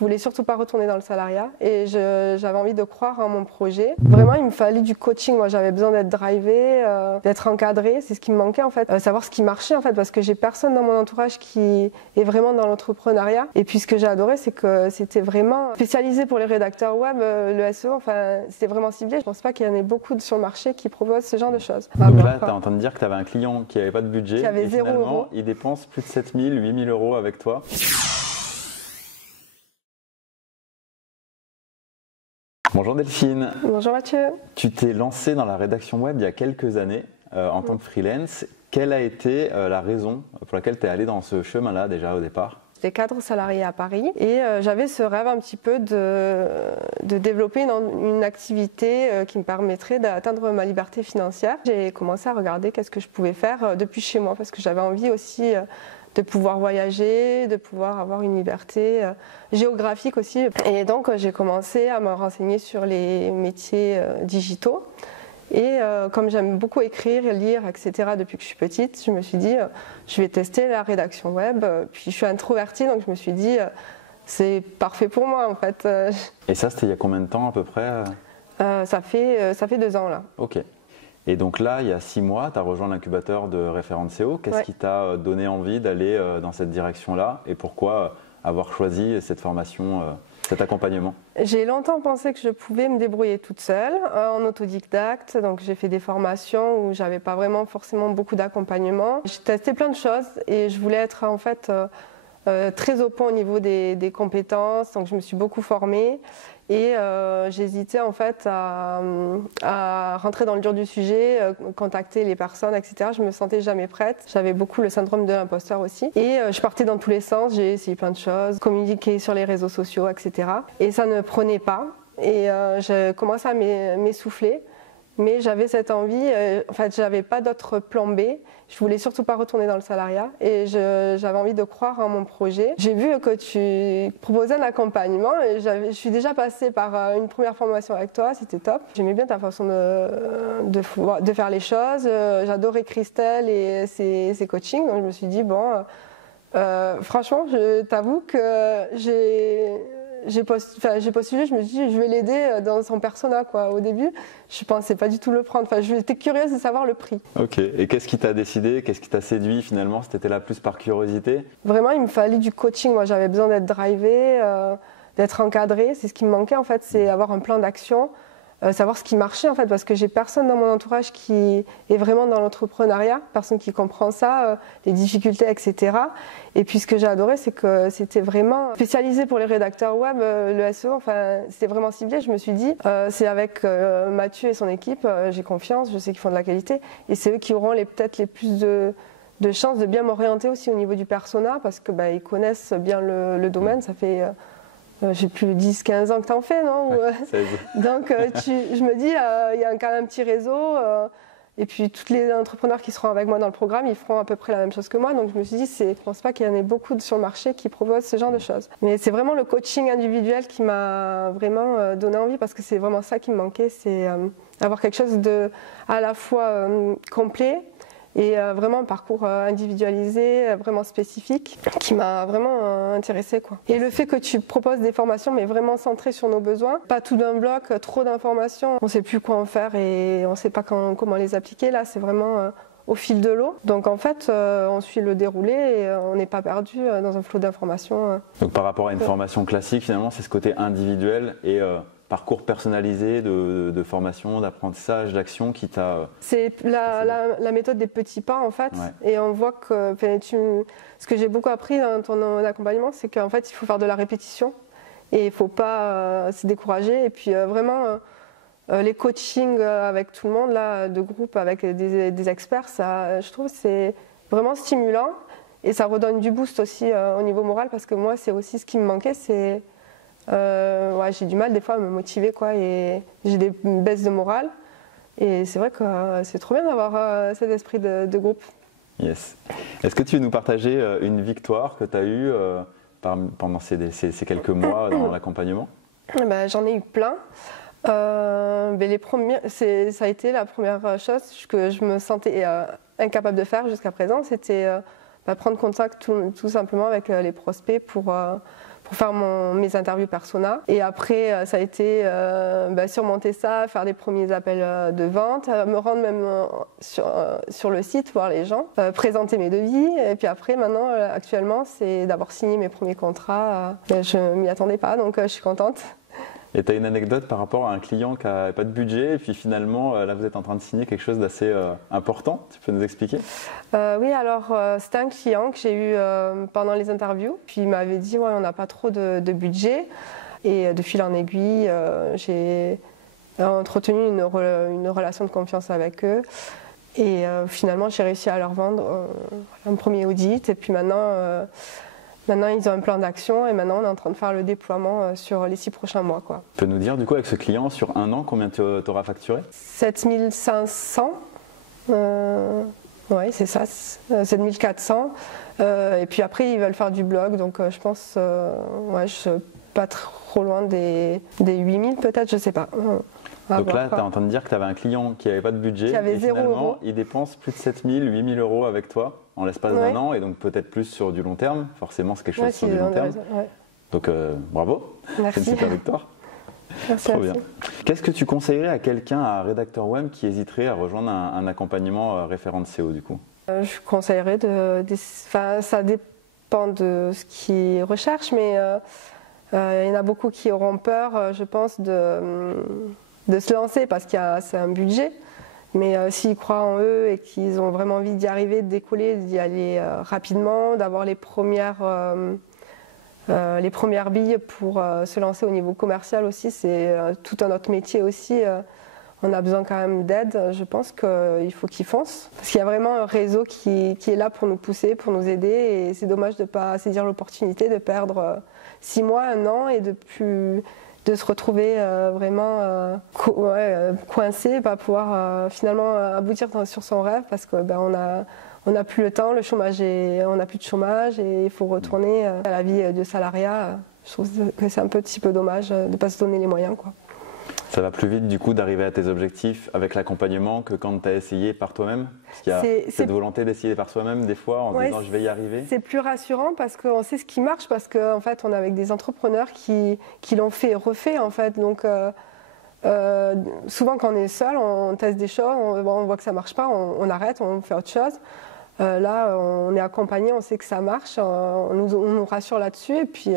voulais surtout pas retourner dans le salariat et j'avais envie de croire en mon projet. Vraiment, il me fallait du coaching. Moi, j'avais besoin d'être drivée, d'être encadrée. C'est ce qui me manquait en fait, savoir ce qui marchait en fait, parce que j'ai personne dans mon entourage qui est vraiment dans l'entrepreneuriat. Et puis ce que j'ai adoré, c'est que c'était vraiment spécialisé pour les rédacteurs web, le SEO. Enfin, c'était vraiment ciblé. Je pense pas qu'il y en ait beaucoup sur le marché qui proposent ce genre de choses. Donc là, tu es en train de dire que tu avais un client qui n'avait pas de budget, qui avait et 0 finalement, €. il dépense plus de 7 000, 8 000 € avec toi. Bonjour Delphine. Bonjour Mathieu. Tu t'es lancée dans la rédaction web il y a quelques années en tant que freelance. Quelle a été la raison pour laquelle tu es allée dans ce chemin-là déjà au départ ? J'étais cadre salarié à Paris et j'avais ce rêve un petit peu de développer une activité qui me permettrait d'atteindre ma liberté financière. J'ai commencé à regarder qu'est-ce que je pouvais faire depuis chez moi parce que j'avais envie aussi de pouvoir voyager, de pouvoir avoir une liberté géographique aussi. Et donc j'ai commencé à me renseigner sur les métiers digitaux. Et comme j'aime beaucoup écrire, lire, etc. depuis que je suis petite, je me suis dit je vais tester la rédaction web. Puis je suis introvertie, donc je me suis dit c'est parfait pour moi en fait. Et ça, c'était il y a combien de temps à peu près ça fait 2 ans là. Ok. Et donc là, il y a 6 mois, tu as rejoint l'incubateur de Référente SEO. Qu'est-ce qui t'a donné envie d'aller dans cette direction-là et pourquoi avoir choisi cette formation, cet accompagnement? J'ai longtemps pensé que je pouvais me débrouiller toute seule, en autodidacte. Donc j'ai fait des formations où j'avais pas vraiment forcément beaucoup d'accompagnement. J'ai testé plein de choses et je voulais être en fait très au point au niveau des compétences. Donc je me suis beaucoup formée. Et j'hésitais en fait à rentrer dans le dur du sujet, contacter les personnes, etc. Je me sentais jamais prête. J'avais beaucoup le syndrome de l'imposteur aussi. Et je partais dans tous les sens, j'ai essayé plein de choses, communiquer sur les réseaux sociaux, etc. Et ça ne prenait pas. Et j'ai commencé à m'essouffler. Mais j'avais cette envie, en fait, j'avais pas d'autre plan B. Je voulais surtout pas retourner dans le salariat et j'avais envie de croire en mon projet. J'ai vu que tu proposais un accompagnement et je suis déjà passée par une première formation avec toi, c'était top. J'aimais bien ta façon de faire les choses. J'adorais Christelle et ses coachings, donc je me suis dit bon, franchement, je t'avoue que j'ai postulé, je me suis dit je vais l'aider dans son persona quoi. Au début, je pensais pas du tout le prendre. Enfin, j'étais curieuse de savoir le prix. Ok. Et qu'est-ce qui t'a décidé? Qu'est-ce qui t'a séduit finalement? C'était là plus par curiosité? Vraiment, il me fallait du coaching. Moi, j'avais besoin d'être drivée, d'être encadrée. C'est ce qui me manquait en fait, c'est avoir un plan d'action. Savoir ce qui marchait en fait, parce que j'ai personne dans mon entourage qui est vraiment dans l'entrepreneuriat, personne qui comprend ça, les difficultés, etc. Et puis ce que j'ai adoré, c'est que c'était vraiment spécialisé pour les rédacteurs web, le SEO, enfin c'était vraiment ciblé. Je me suis dit, c'est avec Mathieu et son équipe, j'ai confiance, je sais qu'ils font de la qualité, et c'est eux qui auront peut-être les plus de chances de bien m'orienter aussi au niveau du persona, parce que ils connaissent bien le domaine, ça fait... j'ai plus de 10-15 ans que tu en fais, non? Ouais, Donc je me dis, il y a quand même un petit réseau, et puis tous les entrepreneurs qui seront avec moi dans le programme, ils feront à peu près la même chose que moi. Donc je me suis dit, je pense pas qu'il y en ait beaucoup sur le marché qui proposent ce genre de choses. Mais c'est vraiment le coaching individuel qui m'a vraiment donné envie, parce que c'est vraiment ça qui me manquait, c'est avoir quelque chose de à la fois complet, et vraiment un parcours individualisé, vraiment spécifique, qui m'a vraiment intéressée, quoi. Et le fait que tu proposes des formations, mais vraiment centrées sur nos besoins, pas tout d'un bloc, trop d'informations, on ne sait plus quoi en faire et on ne sait pas comment les appliquer. Là, c'est vraiment au fil de l'eau. Donc en fait, on suit le déroulé et on n'est pas perdu dans un flot d'informations. Donc par rapport à une formation classique, finalement, c'est ce côté individuel et parcours personnalisé de formation, d'apprentissage, d'action qui t'a... C'est la méthode des petits pas en fait, ouais. Et on voit que ce que j'ai beaucoup appris dans ton accompagnement, c'est qu'en fait il faut faire de la répétition et il ne faut pas se décourager. Et puis vraiment les coachings avec tout le monde, là, de groupe avec des experts, ça, je trouve c'est vraiment stimulant et ça redonne du boost aussi au niveau moral, parce que moi c'est aussi ce qui me manquait, c'est... j'ai du mal des fois à me motiver, quoi, et j'ai des baisses de morale, et c'est vrai que c'est trop bien d'avoir cet esprit de groupe. Yes. Est-ce que tu veux nous partager une victoire que tu as eue pendant ces quelques mois dans l'accompagnement? J'en ai eu plein. Les premiers, ça a été la première chose que je me sentais incapable de faire jusqu'à présent, c'était prendre contact tout simplement avec les prospects pour pour faire mes interviews persona. Et après, ça a été surmonter ça, faire des premiers appels de vente, me rendre même sur le site, voir les gens, présenter mes devis. Et puis après, maintenant, actuellement, c'est d'avoir signé mes premiers contrats. Je ne m'y attendais pas, donc je suis contente. Et tu as une anecdote par rapport à un client qui n'avait pas de budget et puis finalement, là, vous êtes en train de signer quelque chose d'assez important. Tu peux nous expliquer? Oui, alors c'était un client que j'ai eu pendant les interviews. Puis il m'avait dit, ouais, on n'a pas trop de budget. Et de fil en aiguille, j'ai entretenu une relation de confiance avec eux. Et finalement, j'ai réussi à leur vendre un premier audit. Et puis maintenant, ils ont un plan d'action et maintenant on est en train de faire le déploiement sur les 6 prochains mois, quoi. Tu peux nous dire du coup avec ce client sur un an combien tu auras facturé? 7500, oui c'est ça, 7400. Et puis après ils veulent faire du blog, donc je pense, je suis pas trop loin des 8000 peut-être, je sais pas. Donc là, tu es en train de dire que tu avais un client qui n'avait pas de budget et finalement, il dépense plus de 7000, 8000 euros avec toi en l'espace d'un an et donc peut-être plus sur du long terme. Forcément, c'est quelque chose sur du long terme. Donc bravo, c'est une super victoire. Merci. Trop bien. Qu'est-ce que tu conseillerais à quelqu'un, à un rédacteur web qui hésiterait à rejoindre un accompagnement référent de SEO du coup? Je conseillerais ça dépend de ce qu'ils recherchent, mais il y en a beaucoup qui auront peur, je pense, de se lancer parce que c'est un budget, mais s'ils croient en eux et qu'ils ont vraiment envie d'y arriver, de décoller, d'y aller rapidement, d'avoir les premières billes pour se lancer au niveau commercial aussi, c'est tout un autre métier aussi. On a besoin quand même d'aide, je pense qu'il faut qu'ils foncent. Parce qu'il y a vraiment un réseau qui est là pour nous pousser, pour nous aider, et c'est dommage de ne pas saisir l'opportunité de perdre 6 mois, 1 an et de se retrouver vraiment coincé, pas pouvoir finalement aboutir sur son rêve parce que on n'a plus le temps, le chômage on n'a plus de chômage et il faut retourner à la vie de salariat. Je trouve que c'est un petit peu dommage de ne pas se donner les moyens, quoi. Ça va plus vite du coup d'arriver à tes objectifs avec l'accompagnement que quand tu as essayé par toi-même? Parce qu'il y a cette volonté d'essayer par soi-même des fois en disant je vais y arriver. C'est plus rassurant parce qu'on sait ce qui marche, parce qu'en fait on est avec des entrepreneurs qui l'ont fait et refait en fait. Donc souvent quand on est seul, on teste des choses, on voit que ça marche pas, on arrête, on fait autre chose. Là on est accompagné, on sait que ça marche, on nous rassure là-dessus et puis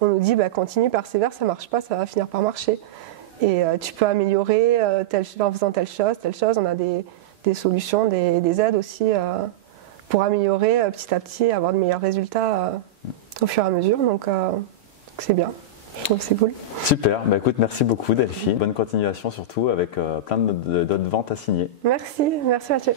on nous dit continue, persévère, ça marche pas, ça va finir par marcher. Et tu peux améliorer en faisant telle chose. On a des solutions, des aides aussi pour améliorer petit à petit, avoir de meilleurs résultats au fur et à mesure. Donc c'est bien, je trouve que c'est cool. Super, écoute, merci beaucoup Delphine. Bonne continuation surtout avec plein d'autres ventes à signer. Merci Mathieu.